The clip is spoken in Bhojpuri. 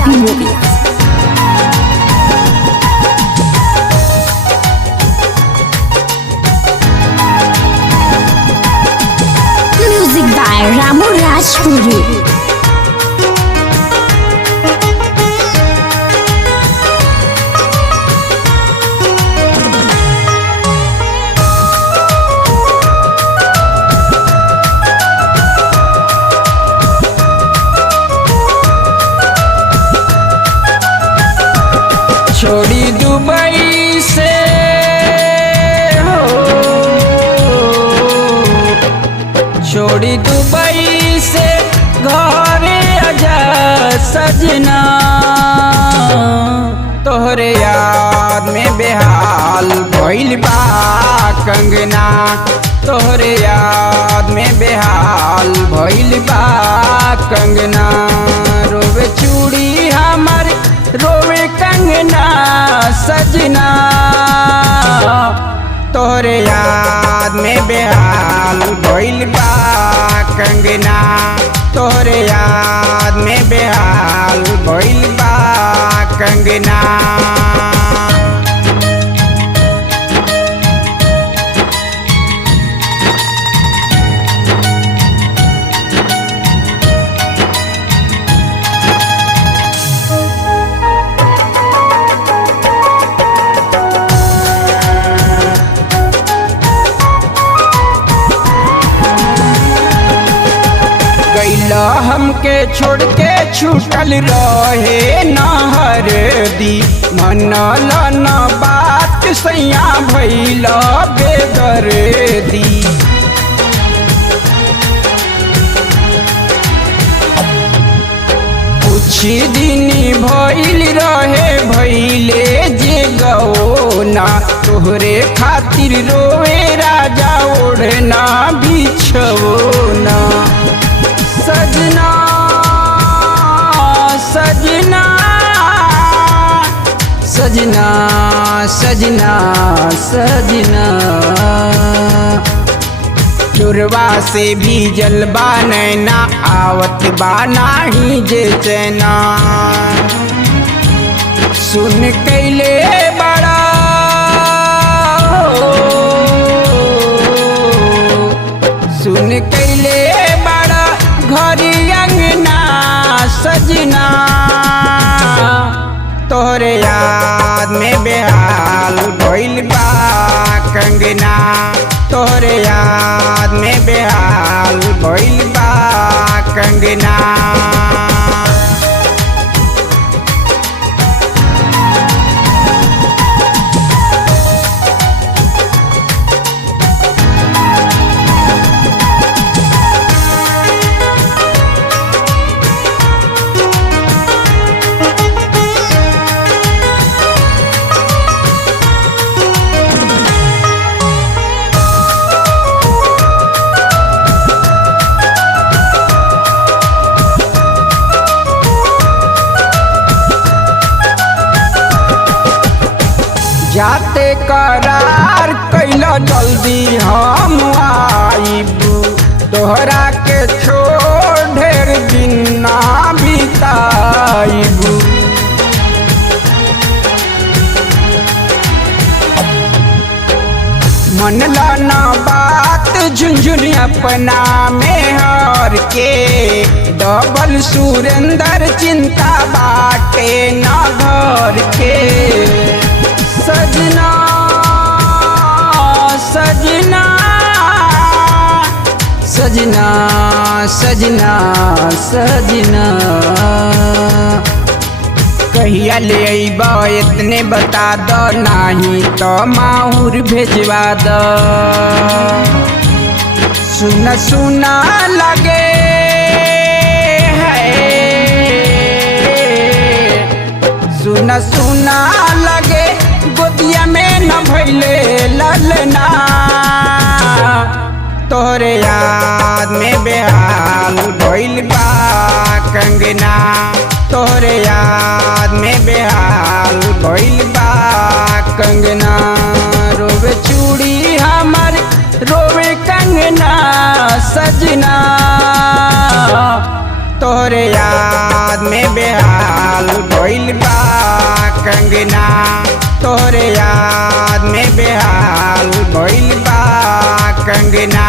Punjabi movie. Music by Ramu Rajpuri. छोड़ी दुबई से हो, छोड़ी दुबई से घरे आजा सजना, तोहरे याद में बेहाल भइल बा कंगना, तोहरे याद में बेहाल भइल बा कंगना। रोवे चूड़ी हमर रोवे कंगना सजना, तोहरे याद में बेहाल भइल बा कंगना, तोहरे याद में बेहाल भइल बा कंगना। गैला हमके छोड़ के छूटल रहे नहर दी, मनल न बात सैया भैला बेदर्दी। कुछ दिन भइल रहे भइले जे गौना, तोहरे खातिर रोए राजा ओढ़ना बिछौना। सजना सजना सजना सजना सजना, चुरवा से भी जलबा नैना आवत बा नाही जे चैना। सुन कैले बड़ा सुन कैले बड़ा घरी अंगना सजना, तोहरे याद में बेहाल भइल बा कंगना, तोहरे याद में बेहाल भइल बा कंगना। जाते करार कैला जल्दी हम आइबू, तोहरा के छोड़ ढेर दिन ना बिताइबू। मनला ना बात झुंझुन अपना में हर के, डबल सुरेंदर चिंता बाटे ना घर के। सजना सजना सजना सजना सजना, कहिया ले अइबा इतने बता दो, नाही तो माहुर भेजवा दो। सुना सुना लगे है, सुना सुना लगे गोदिया में न भइले ललना, तोहरे याद में बेहाल भइल बा कंगना, तोहरे याद में बेहाल भइल बा कंगना। रोवे चूड़ी हमर रोवे कंगना सजना, तोहरे याद में बेहाल भइल बा कंगना, तोहरे याद में बेहाल भइल बा कंगना।